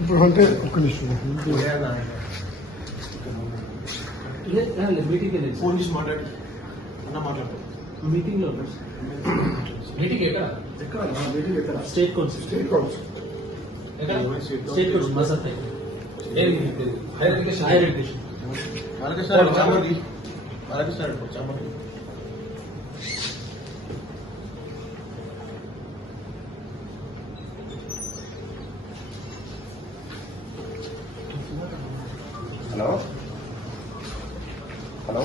ఇప్పుడు అంటే ఒక్క నిమిషం మీటింగ్ ఫోన్ చేసి మాట్లాడు అన్న మాట్లాడు మీటింగ్ లో మీటింగ్ ఎక్కడ మీటింగ్ ఎక్కడ state council state council state council మసాత్ higher education hello hello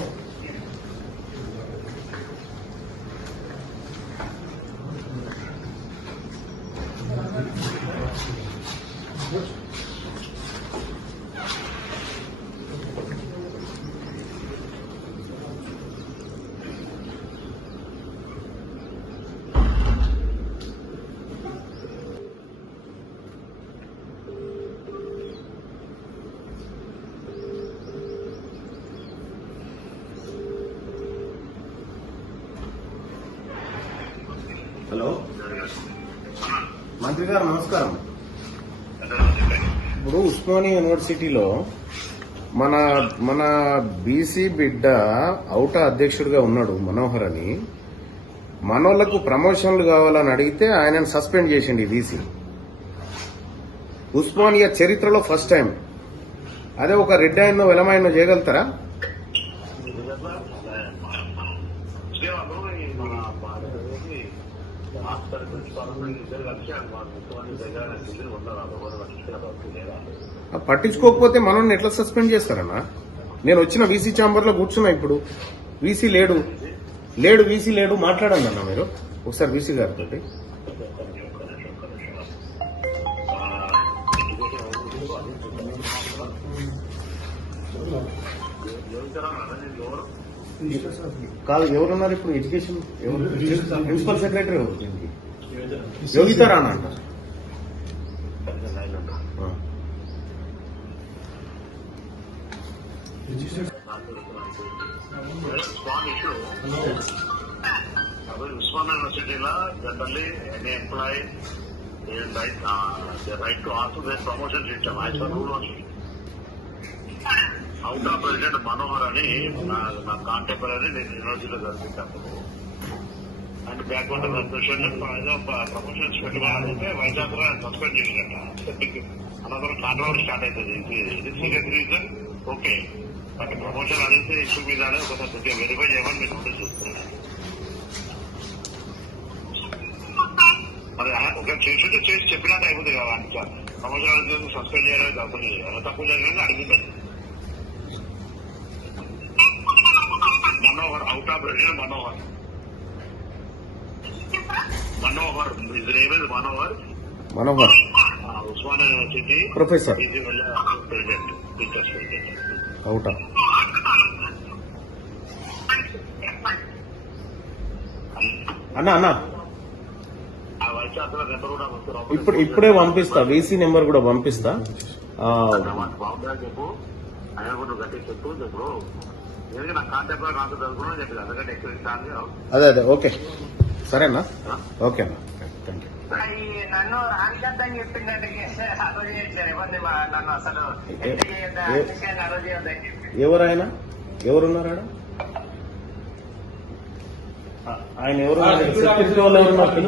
hello మంత్రి గారు నమస్కారం. ఇప్పుడు ఉస్మానియా యూనివర్సిటీలో మన మన బీసీ బిడ్డ ఔటా అధ్యక్షుడిగా ఉన్నాడు మనోహర్ అని. మనోళ్లకు ప్రమోషన్లు కావాలని అడిగితే ఆయనను సస్పెండ్ చేసింది వీసీ. ఉస్మానియా చరిత్రలో ఫస్ట్ టైం. అదే ఒక రెడ్ ఆయనో వెలమాయనో చేయగలుగుతారా? పట్టించుకోకపోతే మనల్ని ఎట్లా సస్పెండ్ చేస్తారన్నా? నేను వచ్చిన వీసీ ఛాంబర్ లో కూర్చున్నా. ఇప్పుడు వీసీ లేడు వీసీ లేడు మాట్లాడండి అన్న మీరు ఒకసారి వీసీ గారితో. కాదు, ఎవరున్నారు ఇప్పుడు ఎడ్యుకేషన్? ప్రిన్సిపల్ సెక్రటరీ ఎవరు దీనికి? యోగితా రాణా అంట. ఉస్మానియా యూనివర్సిటీలో generally any employee right to ask their promotion system as per rule only. OUTA president Manohar అని నా కాంటెంపరీ నేను యూనివర్సిటీలో చదివించాను. అండ్ బ్యాక్వర్డ్ ప్రమోషన్స్ పెట్టుకోవాలంటే వైజాగ్ లో సస్పెండ్ చేసినట్ట. అనంతరం కాంట్రవర్సీ స్టార్ట్ అవుతుంది. ఇది serious reason okay, but promotion అనేది ఇష్యూ మీద ఒకసారి వెరిఫై చేయమని మీరు నోటీస్ చూస్తున్నాను. మరి ఒక చేసి చెప్పినట్టు అయిపోతుంది కదా. అంటే ప్రమోషన్ అనేది సస్పెండ్ చేయడానికి తప్పు జరిగిందని అడిగింది Manohar. OUTA president Manohar is name is Manohar Osmania university professor president teachers president OUTA. అన్నా ఆ వైస్ ఛాన్సలర్ నెంబర్ కూడా ఇప్పుడే పంపిస్తా, వీసీ నెంబర్ కూడా పంపిస్తా. బాగుందా చెప్పు, ఆయన కూడా గట్టి చెప్పు. ఇప్పుడు నా కాంటాక్ట్ నాతో చదువుకున్నా చెప్పి అందుకంటే ఎక్కువ. అదే ఓకే సరేనా? ఓకే అన్న, థ్యాంక్ యూ. నన్ను రానికద్దని చెప్పిందంటే నన్ను అసలు ఎవరాయన? ఎవరున్నారా ఆయన? ఎవరు సెక్యూరిటీ వాళ్ళు ఎవరున్నారు?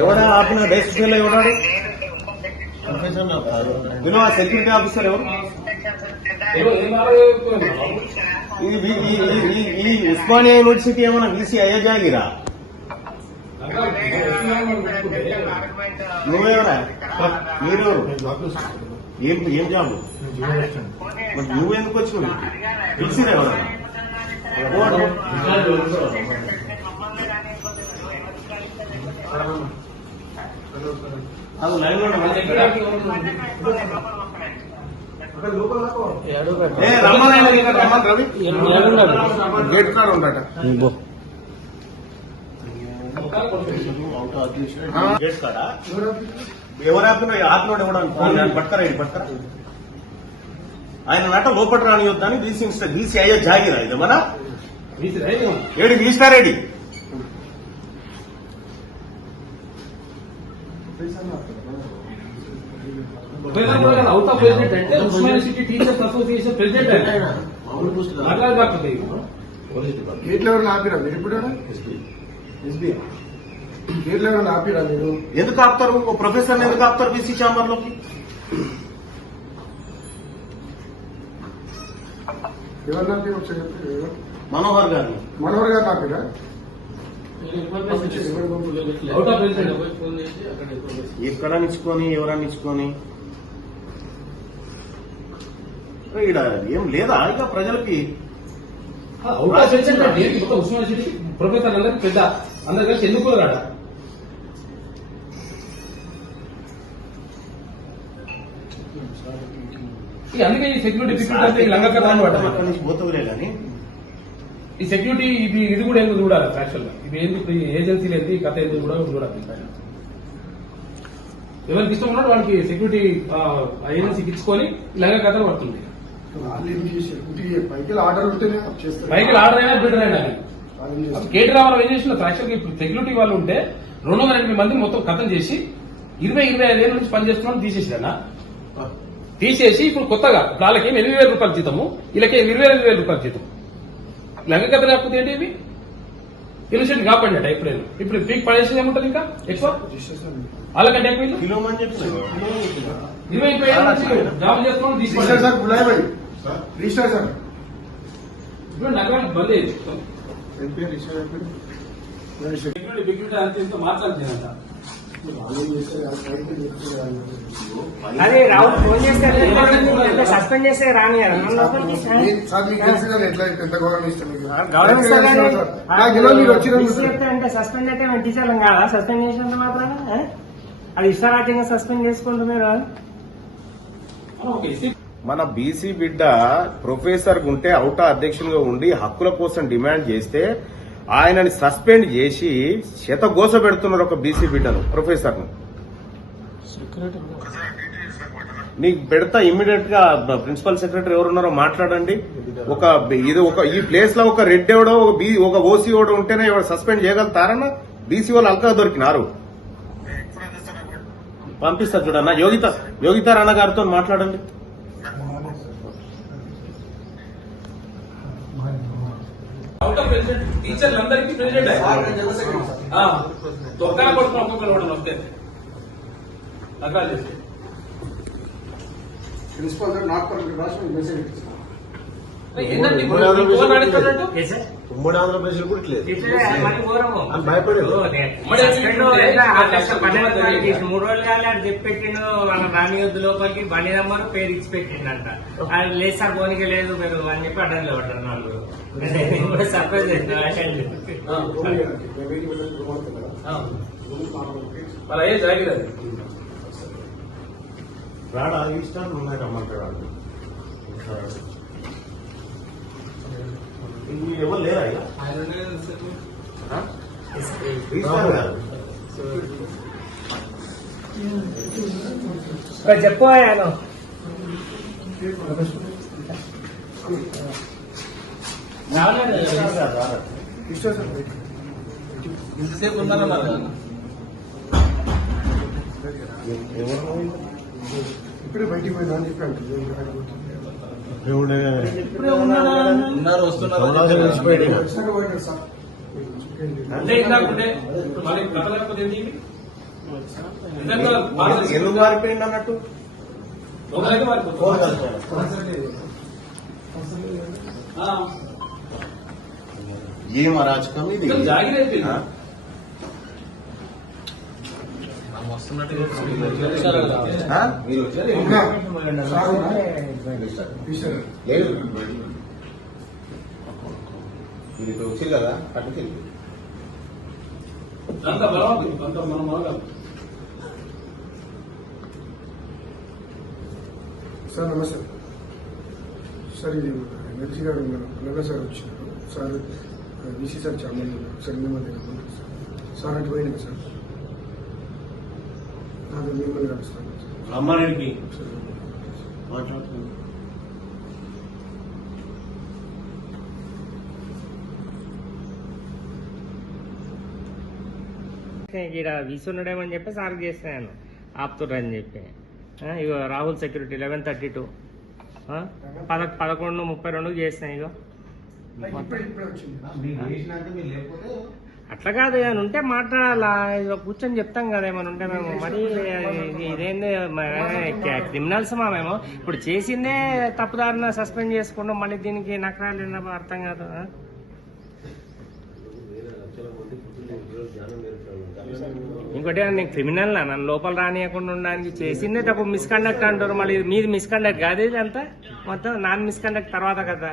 ఎవడా ఆపిన డెస్క్ ఎవడాడు? వినో ఆ సెక్యూరిటీ ఆఫీసర్ ఎవరు? ఈ ఉస్మానియా యూనివర్సిటీ ఏమన్నా వీసీ అయ్యా జాగిరా? నువ్వేవరా? మీరెవరు? ఏం జాబు? నువ్వెందుకు వచ్చినావు? పిలిచిరా ఎవరన్నా? అది లైన్ లో రవి గేట్ కాడ ఉండట. గేట్ కాడ ఎవరు ఆపినోడు ఎవడు పట్టుకరా ఇది పట్టుకరా ఆయన నట లోపల రానియొద్దని బీసీ అయ్యే జాగిరా ఇది మన ఏడు వీసినారేడి అవుట్ ఆఫ్ ప్రెసిడెంట్ అంటే Osmania city teachers association president ఆయన అట్లా కాకపోతే గేట్లు ఎవరైనా ఆపిరా మీరు ఇప్పుడు గేట్లు ఎవరైనా ఆపిరా మీరు ఎందుకు ఆపుతారు ఓ ప్రొఫెసర్ ఎందుకు ఆపుతారు బీసీ ఛాంబర్ లోకి ఎవరిని ఆపి ఒకసారి చెప్పండి. మనోహర్ గారిని మనోహర్ గారిని ఆపిరా అవుట్ ఆఫ్ ప్రెసిడెంట్ ఎక్కడ నిచ్చుకొని ఎవరన్నా నిచ్చుకొని ఈడ ఏం లేదా ఇక ప్రజలకి అవుట్ ఆఫ్ ప్రెసిడెంట్ అంటే మొత్తం ఉస్మానియా సిటీ ప్రొఫెసర్ అందరికి పెద్ద అందరు కలిసి ఎందుకు రాడ అందుకే ఈ సెక్యూరిటీ అంటే లంగకరాన్ని పడ్డా అక్కడి నుంచి పోతులే కానీ ఈ సెక్యూరిటీ ఇది కూడా ఎందుకు చూడాలి యాక్చువల్ గా ఇది ఎందుకు ఏజెన్సీలు ఏంటి ఈ కథ ఎందుకు కూడా చూడాలి ఎవరికి ఇష్టం ఉన్నాడు వాళ్ళకి సెక్యూరిటీ ఏజెన్సీకి ఇచ్చుకొని ఇలాగ కథలు పడుతుంది పైకి ఆర్డర్ ఉంటేనే చేస్తారు బైక్ ఆర్డర్ అయినా బిల్డర్ అయినా కేటీ రామారావు ఏం చేసిన యాక్చువల్గా ఇప్పుడు సెక్యూరిటీ వాళ్ళు ఉంటే 208 మంది మొత్తం కథం చేసి 25 ఏళ్ళ నుంచి పనిచేస్తున్నాను తీసేసినా తీసేసి ఇప్పుడు కొత్తగా వాళ్ళకి 8,000 రూపాయలు జీతము వీళ్ళకి 25,000 రూపాయలు జీతం లంగ కథ లేకపోతే ఏంటి ఇవి ఇన్సెంట్ కాపాడినట్ట ఎప్పుడైనా ఇప్పుడు పీక్ పడేసి ఏముంటది ఇంకా ఎక్కువ వాళ్ళకంటే ఎక్కువ ఇల్లు కిలోమని చెప్పి 25 ఏళ్ళ నుంచి జాబ్ చేస్తున్నాం రిజిస్టర్ సార్ బులాయ్ భాయ్ రిజిస్టర్ సార్ ఇప్పుడు నగరానికి బంద్ అయ్యింది ఎంపీ రిజిస్టర్ సెక్యూరిటీ అంత ఇంత మాట్లాడుతుందంట అదే రావు ఫోన్ చేస్తే సస్పెండ్ చేస్తే రాని సార్ మీకు తెలుసు కదా ఎట్లా ఎంత గౌరవం ఇస్తాను అంటే సస్పెండ్ అయితే మేము టీచర్లం కాదా సస్పెండ్ చేసినంత మాత్రం అది ఇష్టారాజ్యంగా సస్పెండ్ చేసుకుంటున్నారు. మన బీసీ బిడ్డ ప్రొఫెసర్ ఉంటే అవుటా అధ్యక్షునిగా ఉండి హక్కుల కోసం డిమాండ్ చేస్తే ఆయనని సస్పెండ్ చేసి శతగోస పెడుతున్నారు ఒక బీసీ బిడ్డను ప్రొఫెసర్ ను. నీకు పెడతా ఇమ్మీడియట్ గా ప్రిన్సిపల్ సెక్రటరీ ఎవరున్నారో మాట్లాడండి. ఈ ప్లేస్ లో ఒక రెడ్ ఎవడో ఒక ఓసీ ఓడో ఉంటేనే ఎవరు సస్పెండ్ చేయగలుగుతారన్న బీసీ వాళ్ళు అల్కా దొరికినారు. పంపిస్తారు చూడన్న యోగిత రాణా గారితో మాట్లాడండి. అవుట్ ఆఫ్ ప్రెసిడెంట్ టీచర్లందరికీ ప్రెసిడెంట్ తొక్కన కొడుకుని ఒక్కొక్కరు కూడా వస్తే అలా చేస్తే ప్రిన్సిపల్ సార్ నాకు రాష్ట్రం మెసేజ్ ఇస్తాను ఏంటంటే ఫోన్ అడుగుతున్నట్టు 3 ఆంధ్రప్రదేశ్ కూడా ఇట్లేదు భయపడి 3 రోజులు కాలే అది చెప్పెట్టిండు వాళ్ళ రాని యొద్దు లోపలికి బండి నెంబర్ పేరు ఇచ్చి పెట్టిండంట. అది లేదు సార్ పోనీకి లేదు మీరు అని చెప్పి అడ్డంలో పడ్డారు వాళ్ళు. కూడా సర్ప్రైజ్ అయింది. అలా ఏం జరగలేదు. రాడా ఇష్టాలు ఉన్నాయి రమ్మంటాడు. ఎవరు లేరా చెప్పు ఇంతసేపు ఉన్నారన్నారు ఇప్పుడే బయటికి పోయినా అని చెప్పి అంటుంది. ఉన్నారు వస్తున్నారు అంటే ఇందాకుంటే ఇప్పుడు మళ్ళీ కథ లేకపోతే ఏంటి ఎందుకు మారిపోయింది అన్నట్టు ఏం అరాచకం ఇది. జాగిరైపోయింది లేదు మీరు ఇక్కడ వచ్చి కదా అటు తిరిగి అంత బలం అంత మనం మొదలు సార్ నమస్తే సార్. ఇది ఎనర్జీ గారు నల్ల సార్ వచ్చినారు సార్. బీసీ సార్ చాలా సార్ ఇన్ని మంది సార్ అటు పోయినా సార్ అది మిమ్మల్ని కలుస్తాను రమ్మారెడ్డికి మాట్లాడుతున్నాను. ఇక్కడ వీసున్నాడేమని చెప్పి సార్కి చేసినాను ఆపుతుర్రని చెప్పి ఇగో రాహుల్ సెక్యూరిటీ 11:32 11:32 చేసిన ఇగో ఇప్పుడే వచ్చింది. అట్లా కాదు ఏమైనా ఉంటే మాట్లాడాలా ఇగో కూర్చొని చెప్తాం కదా ఏమైనా ఉంటే మేము మరి ఇదేంది క్రిమినల్స్ మేము ఇప్పుడు చేసిందే తప్పుదారిన సస్పెండ్ చేసుకుంటాం మళ్ళీ దీనికి నకరాలు ఏందో అర్థం కాదు. ఇంకోటి నేను క్రిమినల్ నన్ను లోపల రానియకుండా ఉండడానికి చేసిందే తప్పు మిస్కండక్ట్ అంటారు మళ్ళీ మీది మిస్కండక్ట్ కాదు ఇది అంతా మొత్తం నాన్ మిస్కండక్ట్ తర్వాత కదా.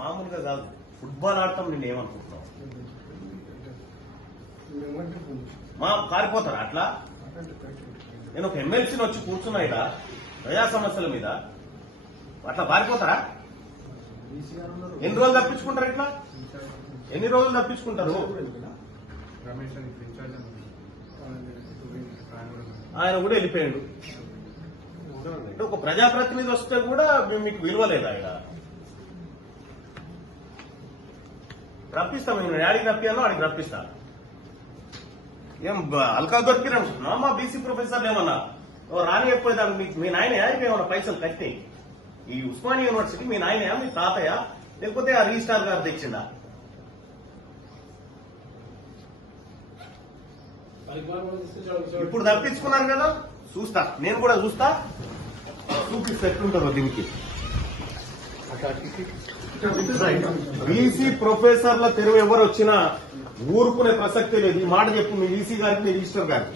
మామూలుగా కాదు ఫుట్బాల్ ఆడటం నేను ఏమనుకుంటున్నావు మా పారిపోతారా అట్లా? నేను ఒక ఎమ్మెల్సీని వచ్చి కూర్చున్నా ఇక్కడ ప్రజా సమస్యల మీద అట్లా పారిపోతారా? ఎన్ని రోజులు తప్పించుకుంటారు ఇట్లా? ఎన్ని రోజులు తప్పించుకుంటారు? ఆయన కూడా వెళ్ళిపోయాడు. అంటే ఒక ప్రజాప్రతినిధి వస్తే కూడా మీకు విలువ లేదా? ఆయన రప్పిస్తాం మేము యాడికి రప్పియాలో ఆడికి రప్పిస్తా. ఏం అల్కా దొరికినా మా బీసీ ప్రొఫెసర్లు ఏమన్నా రాని ఎప్పుడైతే మీ నాయన ఏమన్నా పైసలు కట్టి ఈ ఉస్మానియా యూనివర్సిటీ మీ నాయన మీ తాతయ్య లేకపోతే ఆ రిజిస్ట్రార్ గారు తెచ్చిందా? ఇప్పుడు తప్పించుకున్నారు కదా చూస్తా, నేను కూడా చూస్తా, చూపిస్తే ఎట్లుంటుందో దీనికి. బీసీ ప్రొఫెసర్ల తెరువు ఎవరు వచ్చినా ఊరుకునే ప్రసక్తే లేదు. ఈ మాట చెప్పు మీ ఈసీ గారికి మీ రిజిస్టర్ గారికి.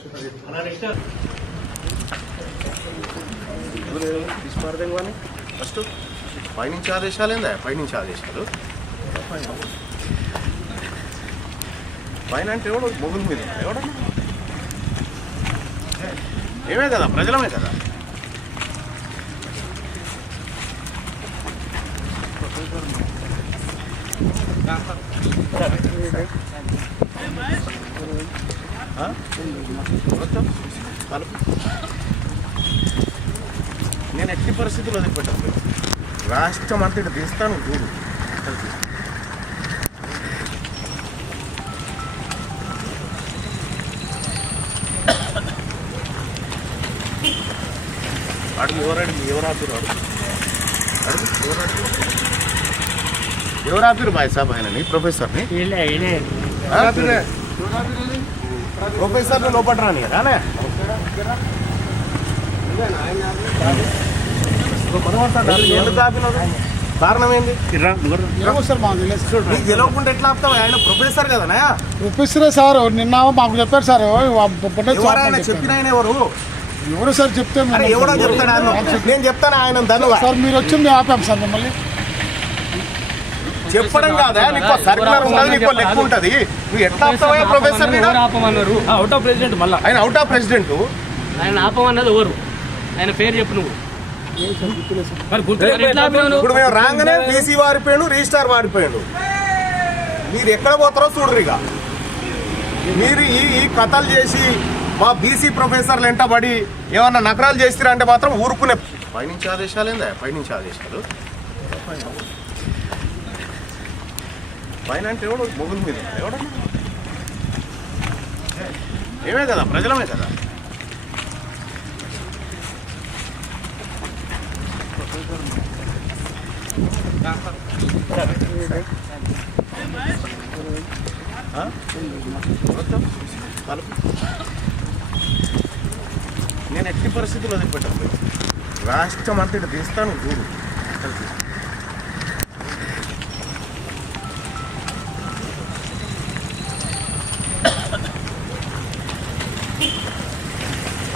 ఫస్ట్ పైనుంచి ఆదేశాలు ఏందా? పైనుంచి ఆదేశాలు పైన అంటే ఎవడు మొగుల మీద ఎవడన్నా ఏమే కదా ప్రజలమే కదా. నేను ఎట్టి పరిస్థితుల్లో వదిలిపెట్టాను. రాష్ట్రం అంతా ఇటు తీస్తాను చూడు. అడుగు ఎవరు ఆపిరు ఎవరు ఆపిరు బాయ్ సాబ్ ఆయనని ప్రొఫెసర్ని ప్రొఫెసర్ని లోపల రాని రానే ఎందుకు ఆపినారు? కారణం ఏంటి? నీకు గెలవకుండా ఎట్లా ఆపుతావు? ఆయన ప్రొఫెసర్ కదనా? ప్రొఫెసరే సార్ నిన్న మాకు చెప్పారు సార్. ఆయన చెప్పిన ఆయన ఎవరు సార్ చెప్తే ఎవడో చెప్తాడు? నేను చెప్తాను ఆయన ధన్యవాదాలు సార్. మీరు వచ్చి మేము ఆపాం సార్ మిమ్మల్ని. చెప్పడం కాదా? నీకు సర్కులర్ ఉండదు, నీకు లెక్క ఉంటది. నువ్వు ఎట్లా ఆపుతావా ప్రొఫెసర్? ఆపమన్నారు అవుట్ ఆఫ్ ప్రెసిడెంట్. మళ్ళీ ఆయన అవుట్ ఆఫ్ ప్రెసిడెంట్. ఆయన ఆపమన్నది ఎవరు? ఆయన పేరు చెప్పు నువ్వు. ఇప్పుడు మేము రాగానే బీసీ వారిపోయాడు, రిజిస్టార్ వారిపోయాడు. మీరు ఎక్కడ పోతారో చూడరు. ఇక మీరు ఈ కథలు చేసి మా బీసీ ప్రొఫెసర్లు వెంటబడి ఏమన్నా నకరాలు చేస్తారా అంటే మాత్రం ఊరుకునే. పైనుంచి ఆదేశాలు ఏందా? పైనుంచి ఆదేశాలు పైన అంటే ఎవడు మొగుల మీద ఎవడన్నా ఏమే కదా ప్రజలమే కదా. నేను ఎట్టి పరిస్థితుల్లో వదిలిపెట్టాను. రాష్ట్రం అంతా ఇటు తీస్తాను చూడు.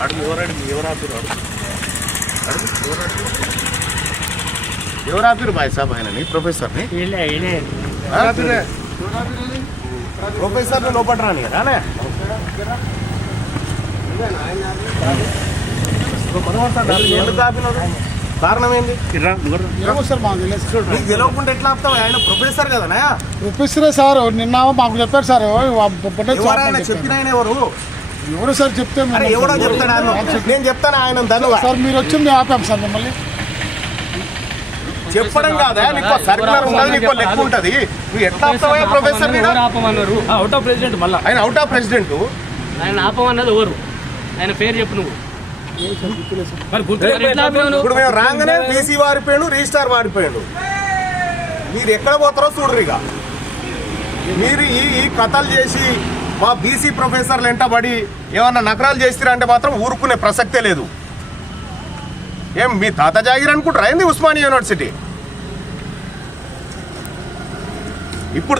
అడుగు ఎవరు ఆపిరు ఎవరు ఆపిరు బాయ్ సాబ్ ఆయనని ప్రొఫెసర్ని ప్రొఫెసర్ని లోపల రాని రానే ఎందుకు ఆపినారు? కారణం ఏంది? ఏమో సార్ మాకు తెలియదు సార్. నీకు తెలియకుండా ఎట్లా ఆపుతావు? ఆయన ప్రొఫెసర్ కదనా? ప్రొఫెసరే సార్ నిన్న మాకు చెప్పారు సార్ ఎవరైనా చెప్పిన ఆయన ఎవరు? ఎవరు సార్ చెప్తే మేము- అరే ఎవడో చెప్తాడు ఆయన. నేను చెప్తాను ఆయన దాన్ని సార్ మీరు వచ్చి మేము ఆపాం సార్ మిమ్మల్ని. చెప్పడం కాదా? నీకు సర్కులర్ ఉంటుంది, నీకు లెక్క ఉంటుంది. నువ్వు ఎట్లా ఆపుతావా ప్రొఫెసర్? ఎవరు ఆపమన్నారు? అవుట్ ఆఫ్ ప్రెసిడెంట్ మళ్ళా ఆయన అవుట్ ఆఫ్ ప్రెసిడెంట్. ఆయన ఆపమన్నది ఎవరు? ఆయన పేరు చెప్పు నువ్వు. మరి గుర్తు ఎట్లా ఆపావు నువ్వు? ఇప్పుడు మేము రాగానే బీసీ వారిపోయాడు, రిజిస్టార్ వారిపోయాడు. మీరు ఎక్కడ పోతారో చూడరు. ఇక మీరు ఈ కథలు చేసి మా బీసీ ప్రొఫెసర్లు వెంటబడి ఏమన్నా నకరాలు చేస్తారంటే మాత్రం ఊరుకునే ప్రసక్తే లేదు. ఏం మీ తాత జాగిర్ అనుకుంటారా ఏంది ఉస్మానియా యూనివర్సిటీ? ఇప్పుడు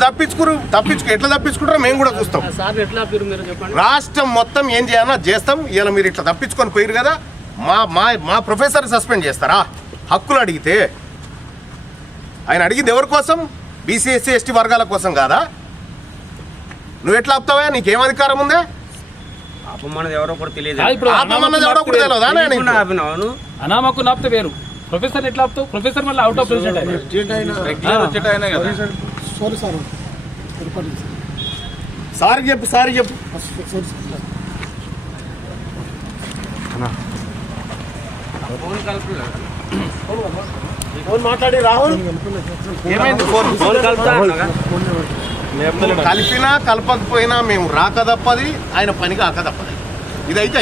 ఎట్లా తప్పించుకుంటారో మేము కూడా చూస్తాం. సార్ ఎట్లా ఆపారు మీరు చెప్పండి. రాష్ట్రం మొత్తం ఏం చేయాలో చేస్తాం. ఇలా మీరు ఇట్లా తప్పించుకొని పోయారు కదా, మా ప్రొఫెసర్ సస్పెండ్ చేస్తారా? హక్కులు అడిగితే ఆయన అడిగింది ఎవరి కోసం? బీసీ ఎస్సీ ఎస్టీ వర్గాల కోసం కాదా? నువ్వు ఎట్లా ఆపుతావా? నీకేం అధికారం ఉందే? ఆపమన్నది ఎవరో కూడా తెలియదు. ఇప్పుడు ఆపమన్నది ఎవడో కూడా తెలియదా? ఆపినావు అనామకు నాపితే వేరు. ప్రొఫెసర్ ఎట్లా ఆపుతావు? ప్రొఫెసర్ మళ్ళీ అవుట్ ఆఫ్ ప్రెసిడెంట్ ఆయన. సారీ సార్ సారీ చెప్పు. Sorry sir. ఫోన్ మాట్లాడి రాహుల్ ఏమైంది? ఫోన్ కలిపినా కలపకపోయినా మేము రాక తప్పది, ఆయన పని కాక తప్పది. ఇదైతే